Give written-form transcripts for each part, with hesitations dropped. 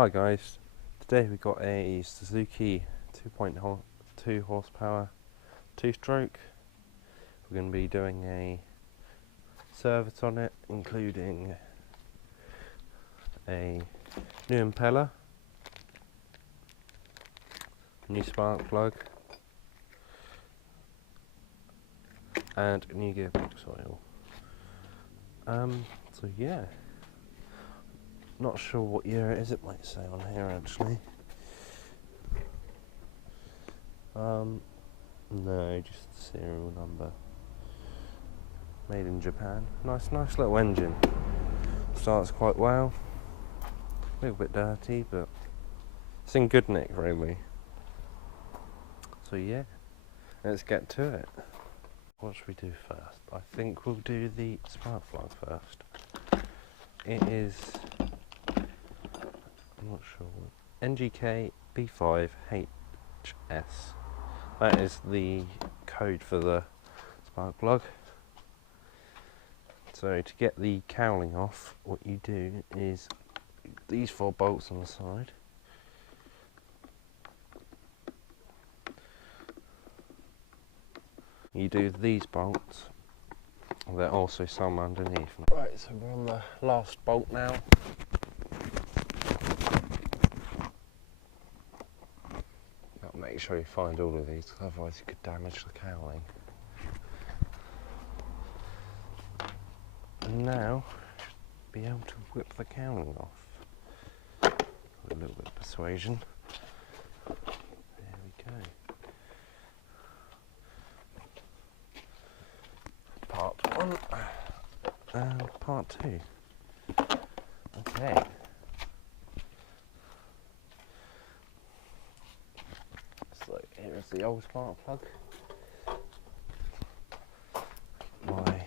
Hi guys, today we got a Suzuki 2.2 horsepower 2-stroke. We're going to be doing a service on it, including a new impeller, new spark plug and a new gearbox oil. So yeah, not sure what year it is, it might say on here actually. No, just the serial number. Made in Japan. Nice little engine. Starts quite well. A little bit dirty, but it's in good nick really. So yeah, let's get to it. What should we do first? I think we'll do the spark plug first. It is, I'm not sure, NGK B5HS. That is the code for the spark plug. So to get the cowling off, what you do is these 4 bolts on the side. You do these bolts, and they're also some underneath. Right, so we're on the last bolt now. Got to make sure you find all of these, otherwise you could damage the cowling. And now, be able to whip the cowling off. With a little bit of persuasion. There we go. Part 1 and part 2. Okay. So here is the old spark plug. My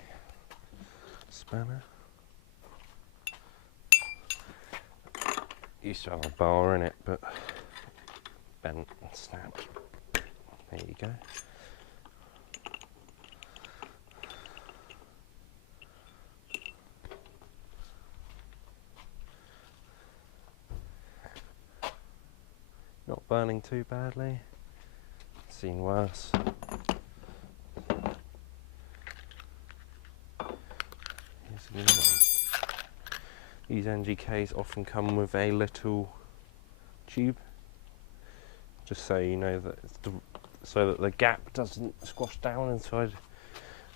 spanner. Used to have a bar in it, but bent and snapped. There you go. Not burning too badly. Seen worse. Here's a new one. These NGKs often come with a little tube, just so you know that it's so that the gap doesn't squash down inside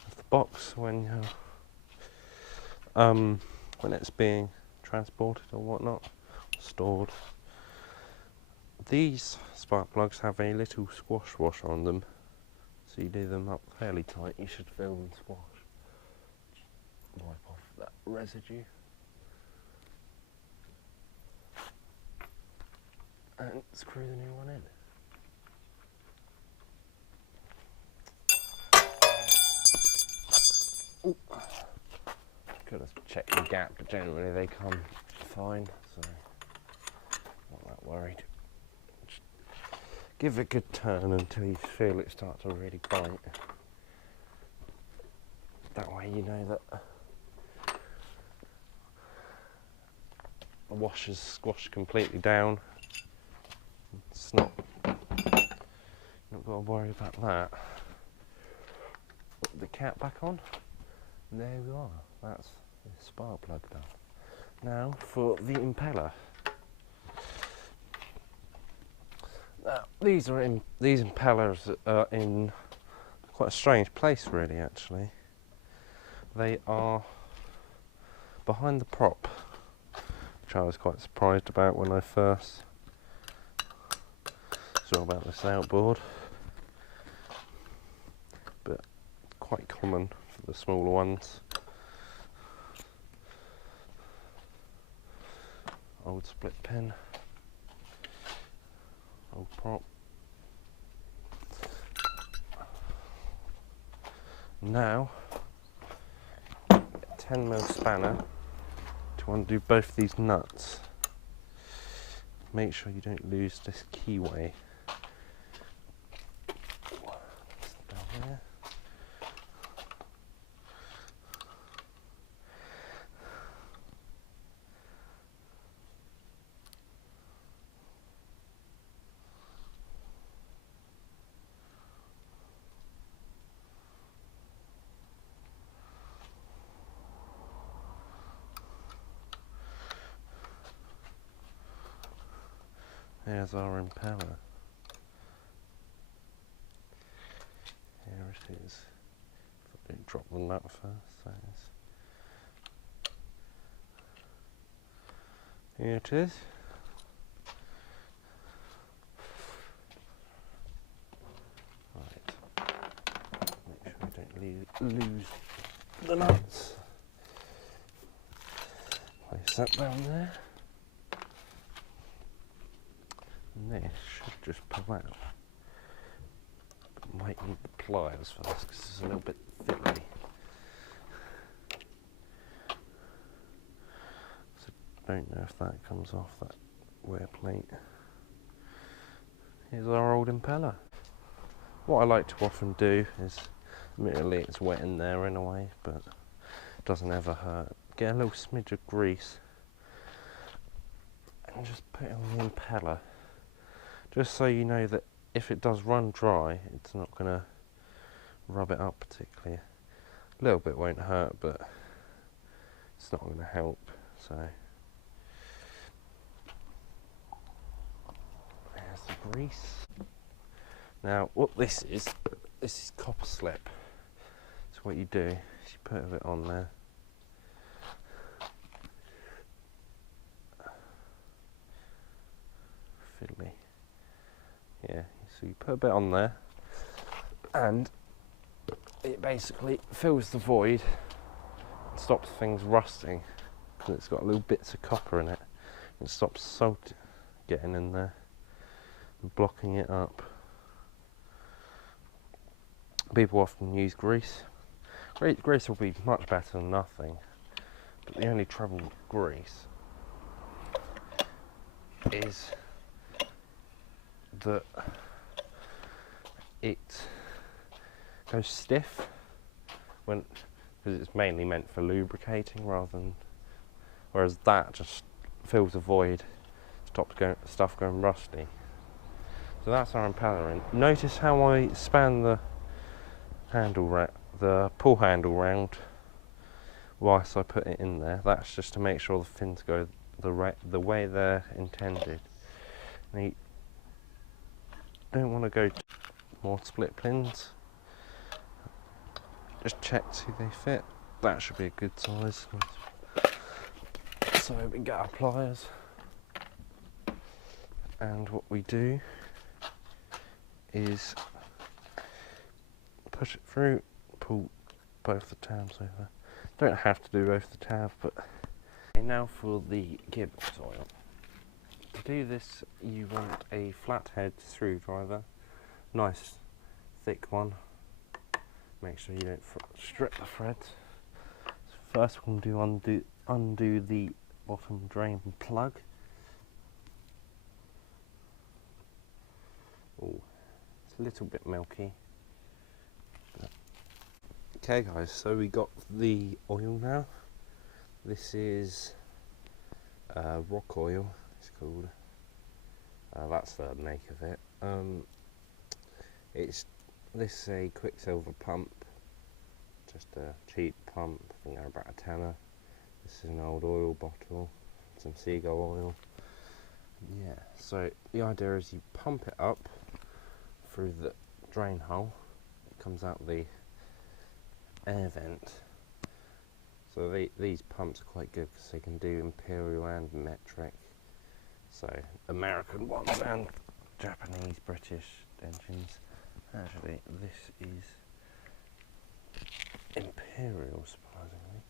of the box when it's being transported or whatnot, stored. These spark plugs have a little squash wash on them, so you do them up fairly tight. You should feel them squash. Wipe off that residue. And screw the new one in. Ooh. Could have checked the gap, but generally they come fine, so not that worried. Just give it a good turn until you feel it start to really bite. That way you know that the wash has squashed completely down. It's not got to worry about that. Put the cap back on, and there we are. That's the spark plug done. Now for the impeller. Now these impellers are in quite a strange place, really. Actually, they are behind the prop, which I was quite surprised about when I first saw about this outboard, but quite common for the smaller ones. Old split pin, old prop. Now, 10mm spanner to undo both these nuts. Make sure you don't lose this keyway. Down here. There's our impeller. Here it is. I didn't drop the nut first. That is. Here it is. Right. Make sure we don't lose the nuts. Place that down there. And this should just pull out. Might need the pliers for this because it's a little bit fiddly. So don't know if that comes off that wear plate. Here's our old impeller. What I like to often do is, admittedly it's wet in there anyway, but it doesn't ever hurt. Get a little smidge of grease and just put it on the impeller, just so you know that if it does run dry, it's not going to rub it up particularly. A little bit won't hurt, but it's not going to help. So there's the grease. Now what this is copper slip. So what you do is you put a bit on there. Fiddly. Yeah, so you put a bit on there and it basically fills the void and stops things rusting because it's got little bits of copper in it. It stops salt getting in there and blocking it up. People often use grease. Grease will be much better than nothing, but the only trouble with grease is that it goes stiff because it's mainly meant for lubricating whereas that just fills a void, stops stuff going rusty. So that's our impeller in. Notice how I span the pull handle round whilst I put it in there. That's just to make sure the fins go the way they're intended. Now you don't want to go to more split pins. Just check to see they fit. That should be a good size. So we get our pliers, and what we do is push it through, pull both the tabs over. Don't have to do both the tabs, but now for the gearbox oil. To do this, you want a flathead screwdriver, nice thick one. Make sure you don't strip the threads. So first we're going to undo the bottom drain plug. Oh, it's a little bit milky. Okay guys, so we got the oil now. This is rock oil, it's called. That's the make of it. This is a Quicksilver pump, just a cheap pump. I think they're about a tenner. This is an old oil bottle, some seagull oil. Yeah, so the idea is you pump it up through the drain hole. It comes out the air vent. So these pumps are quite good because they can do imperial and metric. So American ones and Japanese, British engines. Actually, this is imperial, surprisingly.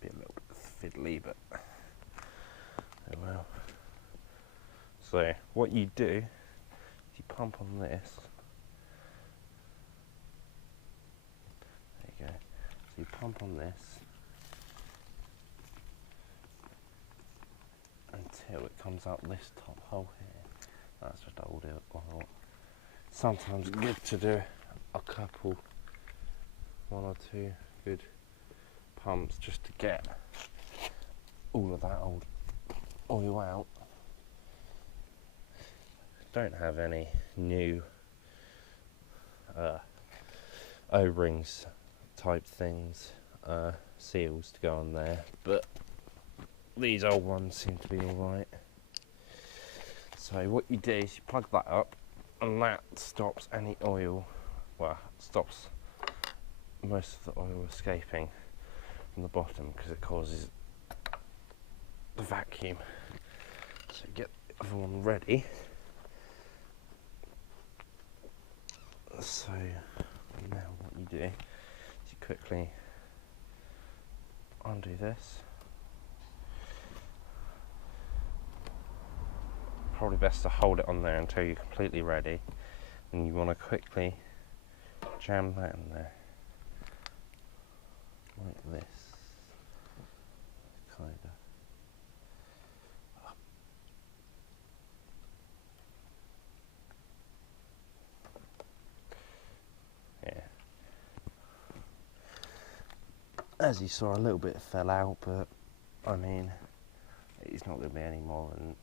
Be a little bit fiddly, but oh well. So what you do is you pump on this. There you go. So you pump on this until it comes out this top hole here. That's just old oil. Sometimes good to do a couple, one or two good pumps just to get all of that old oil out. Don't have any new O-rings type things, seals to go on there, but these old ones seem to be alright. So what you do is you plug that up, and that stops any oil, well, stops most of the oil escaping from the bottom because it causes the vacuum. So you get the other one ready. So now what you do is you quickly undo this. Probably best to hold it on there until you're completely ready, and you want to quickly jam that in there like this, kind of. Yeah. As you saw, a little bit fell out, but I mean, it's not going to be any more than